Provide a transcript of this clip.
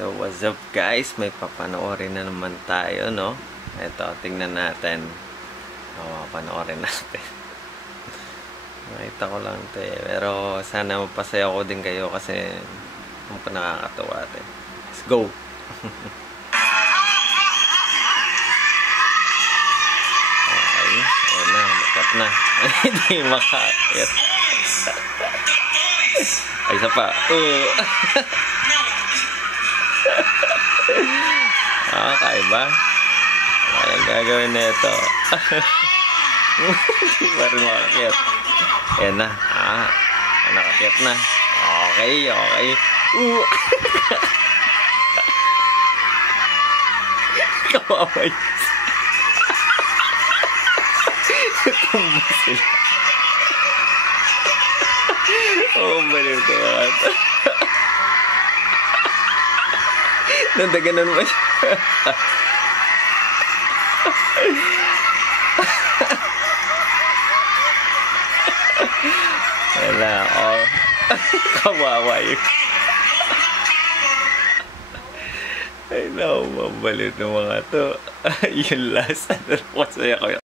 So, what's up guys? May papanoorin na naman tayo, no? Ito, tingnan natin. Papanoorin natin. Nakita ko lang ito eh. Pero sana mapasaya ko din kayo kasi ang nakakatawa ito. Let's go! Okay, ayan na, makat na. Hindi makakit. Ay, isa pa. Kaiba? Ay, ang gagawin na ito. Hindi pa rin makakit. Ayan na. Nakakit na. Okay. Kawaway. Tumba sila. Baliw ko mga ito. Nandaganan mo siya. Wala, kawawa yun. Ay, mabaliw ng mga to. Yun last. Masaya ko yun.